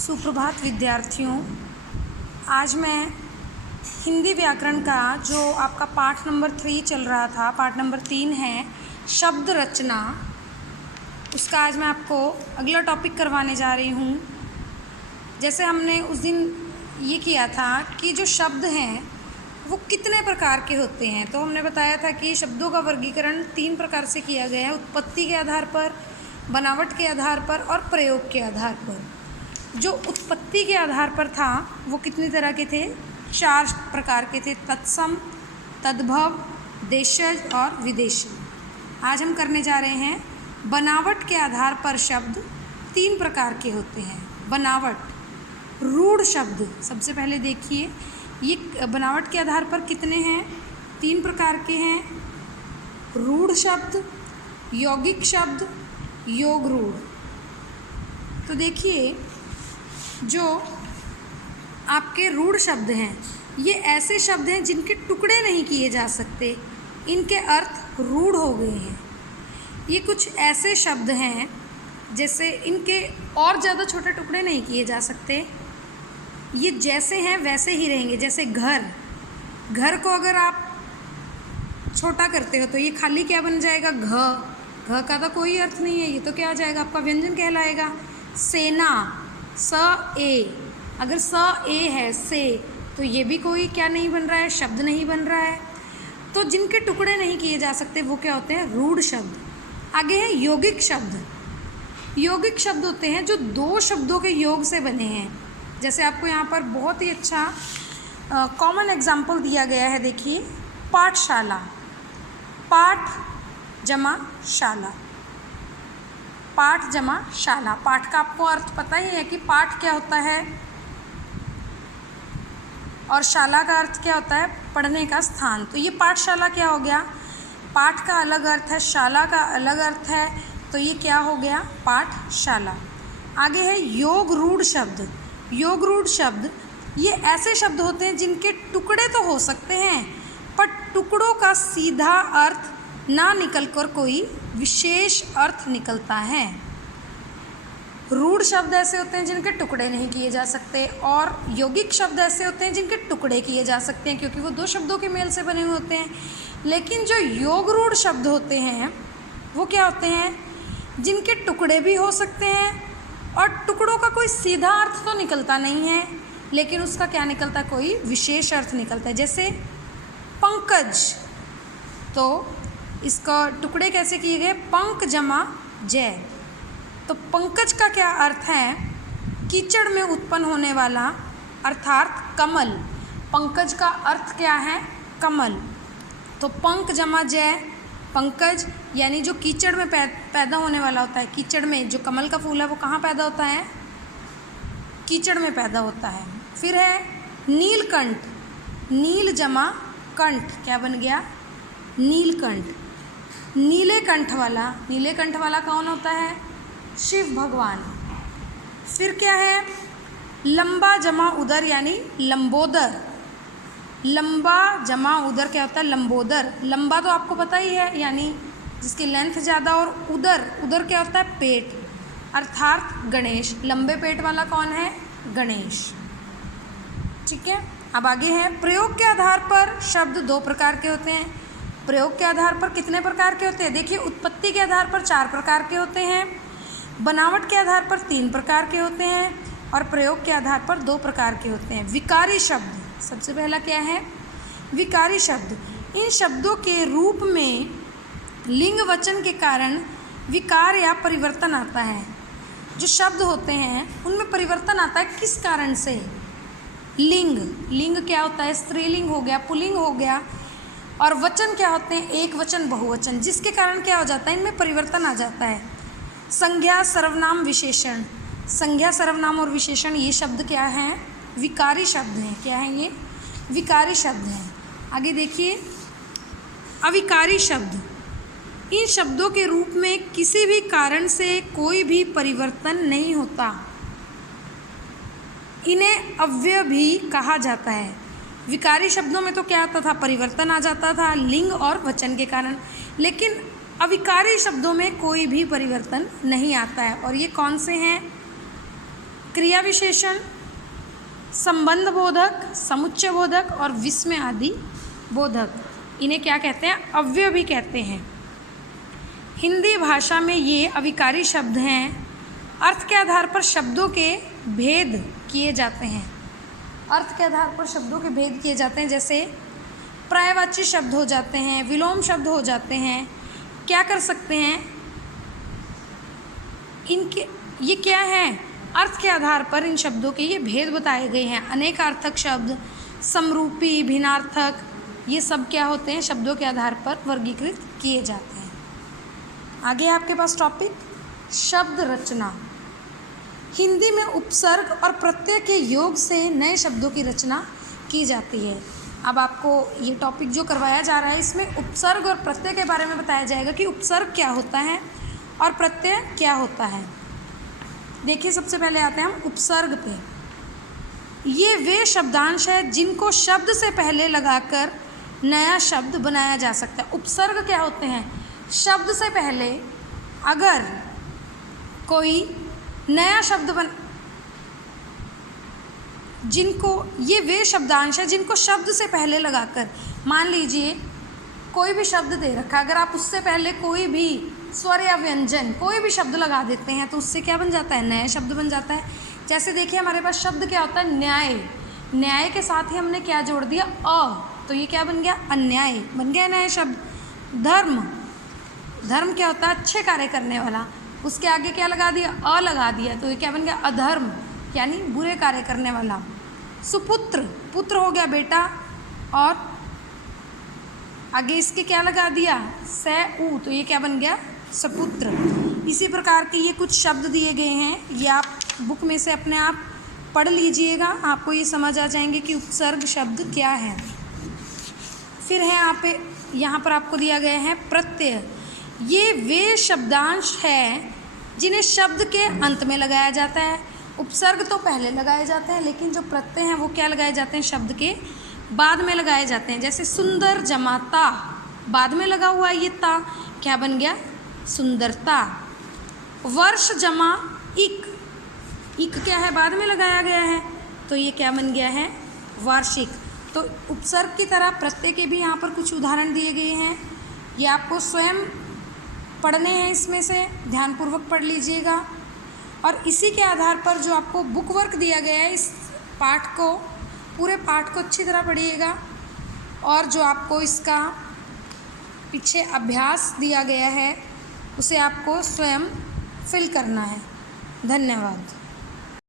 सुप्रभात विद्यार्थियों। आज मैं हिंदी व्याकरण का जो आपका पाठ नंबर 3 चल रहा था, पाठ नंबर 3 है शब्द रचना, उसका आज मैं आपको अगला टॉपिक करवाने जा रही हूँ। जैसे हमने उस दिन ये किया था कि जो शब्द हैं वो कितने प्रकार के होते हैं, तो हमने बताया था कि शब्दों का वर्गीकरण 3 प्रकार से किया गया है: उत्पत्ति के आधार पर, बनावट के आधार पर और प्रयोग के आधार पर। जो उत्पत्ति के आधार पर था वो कितनी तरह के थे? 4 प्रकार के थे: तत्सम, तद्भव, देशज और विदेशी। आज हम करने जा रहे हैं बनावट के आधार पर। शब्द 3 प्रकार के होते हैं। बनावट, रूढ़ शब्द। सबसे पहले देखिए ये बनावट के आधार पर कितने हैं? 3 प्रकार के हैं: रूढ़ शब्द, यौगिक शब्द, योग रूढ़। तो देखिए जो आपके रूढ़ शब्द हैं ये ऐसे शब्द हैं जिनके टुकड़े नहीं किए जा सकते, इनके अर्थ रूढ़ हो गए हैं। ये कुछ ऐसे शब्द हैं जैसे इनके और ज़्यादा छोटे टुकड़े नहीं किए जा सकते, ये जैसे हैं वैसे ही रहेंगे। जैसे घर, घर को अगर आप छोटा करते हो तो ये खाली क्या बन जाएगा? घ का तो कोई अर्थ नहीं है, ये तो क्या आ जाएगा? आपका व्यंजन कहलाएगा। सेना, स ए, अगर स ए है से, तो ये भी कोई क्या नहीं बन रहा है? शब्द नहीं बन रहा है। तो जिनके टुकड़े नहीं किए जा सकते वो क्या होते हैं? रूढ़ शब्द। आगे है यौगिक शब्द। यौगिक शब्द होते हैं जो 2 शब्दों के योग से बने हैं। जैसे आपको यहाँ पर बहुत ही अच्छा कॉमन एग्जाम्पल दिया गया है। देखिए पाठशाला, पाठ जमा शाला, पाठ जमा शाला। पाठ का आपको अर्थ पता ही है कि पाठ क्या होता है और शाला का अर्थ क्या होता है? पढ़ने का स्थान। तो ये पाठशाला क्या हो गया? पाठ का अलग अर्थ है, शाला का अलग अर्थ है, तो ये क्या हो गया? पाठशाला। आगे है योग रूढ़ शब्द। योग रूढ़ शब्द ये ऐसे शब्द होते हैं जिनके टुकड़े तो हो सकते हैं पर टुकड़ों का सीधा अर्थ ना निकलकर कोई विशेष अर्थ निकलता है। रूढ़ शब्द ऐसे होते हैं जिनके टुकड़े नहीं किए जा सकते और यौगिक शब्द ऐसे होते हैं जिनके टुकड़े किए जा सकते हैं क्योंकि वो 2 शब्दों के मेल से बने हुए होते हैं। लेकिन जो योग रूढ़ शब्द होते हैं वो क्या होते हैं? जिनके टुकड़े भी हो सकते हैं और टुकड़ों का कोई सीधा अर्थ तो निकलता नहीं है, लेकिन उसका क्या निकलता है? कोई विशेष अर्थ निकलता है। जैसे पंकज, तो इसका टुकड़े कैसे किए गए? पंक जमा जय। तो पंकज का क्या अर्थ है? कीचड़ में उत्पन्न होने वाला, अर्थात कमल। पंकज का अर्थ क्या है? कमल। तो पंक जमा जय, पंकज यानी जो कीचड़ में पैदा होने वाला होता है। कीचड़ में जो कमल का फूल है वो कहाँ पैदा होता है? कीचड़ में पैदा होता है। फिर है नीलकंठ, नील जमा कंठ, क्या बन गया? नीलकंठ। नीले कंठ वाला, नीले कंठ वाला कौन होता है? शिव भगवान। फिर क्या है? लंबा जमा उदर यानी लंबोदर। लंबा जमा उदर क्या होता है? लंबोदर। लंबा तो आपको पता ही है, यानी जिसकी लेंथ ज़्यादा, और उदर, उदर क्या होता है? पेट, अर्थात गणेश। लंबे पेट वाला कौन है? गणेश। ठीक है। अब आगे है प्रयोग के आधार पर शब्द 2 प्रकार के होते हैं। प्रयोग के आधार पर कितने प्रकार के होते हैं? देखिए उत्पत्ति के आधार पर 4 प्रकार के होते हैं, बनावट के आधार पर 3 प्रकार के होते हैं और प्रयोग के आधार पर 2 प्रकार के होते हैं। विकारी शब्द सबसे पहला क्या है? विकारी शब्द। इन शब्दों के रूप में लिंग वचन के कारण विकार या परिवर्तन आता है। जो शब्द होते हैं उनमें परिवर्तन आता है, किस कारण से? लिंग, लिंग क्या होता है? स्त्रीलिंग हो गया, पुल्लिंग हो गया, और वचन क्या होते हैं? एक वचन, बहुवचन, जिसके कारण क्या हो जाता है? इनमें परिवर्तन आ जाता है। संज्ञा, सर्वनाम, विशेषण। संज्ञा, सर्वनाम और विशेषण ये शब्द क्या हैं? विकारी शब्द हैं। क्या हैं ये? विकारी शब्द हैं। आगे देखिए अविकारी शब्द। इन शब्दों के रूप में किसी भी कारण से कोई भी परिवर्तन नहीं होता, इन्हें अव्यय भी कहा जाता है। विकारी शब्दों में तो क्या आता था? परिवर्तन आ जाता था लिंग और वचन के कारण, लेकिन अविकारी शब्दों में कोई भी परिवर्तन नहीं आता है। और ये कौन से हैं? क्रिया विशेषण, संबंध बोधक, समुच्चय बोधक और विस्मय आदि बोधक, इन्हें क्या कहते हैं? अव्यय भी कहते हैं। हिंदी भाषा में ये अविकारी शब्द हैं। अर्थ के आधार पर शब्दों के भेद किए जाते हैं। अर्थ के आधार पर शब्दों के भेद किए जाते हैं, जैसे पर्यायवाची शब्द हो जाते हैं, विलोम शब्द हो जाते हैं। क्या कर सकते हैं इनके? ये क्या है? अर्थ के आधार पर इन शब्दों के ये भेद बताए गए हैं। अनेकार्थक शब्द, समरूपी, भिन्नार्थक, ये सब क्या होते हैं? शब्दों के आधार पर वर्गीकृत किए जाते हैं। आगे आपके पास टॉपिक शब्द रचना। हिंदी में उपसर्ग और प्रत्यय के योग से नए शब्दों की रचना की जाती है। अब आपको ये टॉपिक जो करवाया जा रहा है, इसमें उपसर्ग और प्रत्यय के बारे में बताया जाएगा कि उपसर्ग क्या होता है और प्रत्यय क्या होता है। देखिए, सबसे पहले आते हैं हम उपसर्ग पे। ये वे शब्दांश है जिनको शब्द से पहले लगाकर नया शब्द बनाया जा सकता है। उपसर्ग क्या होते हैं? शब्द से पहले अगर कोई नया शब्द जिनको, ये वे शब्दांश है जिनको शब्द से पहले लगाकर, मान लीजिए कोई भी शब्द दे रखा, अगर आप उससे पहले कोई भी स्वर या व्यंजन कोई भी शब्द लगा देते हैं तो उससे क्या बन जाता है? नया शब्द बन जाता है। जैसे देखिए, हमारे पास शब्द क्या होता है? न्याय। न्याय के साथ ही हमने क्या जोड़ दिया? अ, तो ये क्या बन गया? अन्याय बन गया नया शब्द। धर्म, धर्म क्या होता है? अच्छे कार्य करने वाला। उसके आगे क्या लगा दिया? अ लगा दिया, तो ये क्या बन गया? अधर्म, यानी बुरे कार्य करने वाला। सुपुत्र, पुत्र हो गया बेटा, और आगे इसके क्या लगा दिया? से उ, तो ये क्या बन गया? सपुत्र। इसी प्रकार के ये कुछ शब्द दिए गए हैं, ये आप बुक में से अपने आप पढ़ लीजिएगा, आपको ये समझ आ जाएंगे कि उपसर्ग शब्द क्या है। फिर है यहाँ पर आपको दिया गया है प्रत्यय। ये वे शब्दांश है जिन्हें शब्द के अंत में लगाया जाता है। उपसर्ग तो पहले लगाए जाते हैं, लेकिन जो प्रत्यय हैं वो क्या लगाए जाते हैं? शब्द के बाद में लगाए जाते हैं। जैसे सुंदर जमा ता, बाद में लगा हुआ ये ता, क्या बन गया? सुंदरता। वर्ष जमा इक, इक क्या है? बाद में लगाया गया है, तो ये क्या बन गया है? वार्षिक। तो उपसर्ग की तरह प्रत्यय के भी यहाँ पर कुछ उदाहरण दिए गए हैं, ये आपको स्वयं पढ़ने हैं, इसमें से ध्यानपूर्वक पढ़ लीजिएगा। और इसी के आधार पर जो आपको बुक वर्क दिया गया है, इस पाठ को, पूरे पाठ को अच्छी तरह पढ़िएगा, और जो आपको इसका पीछे अभ्यास दिया गया है उसे आपको स्वयं फिल करना है। धन्यवाद।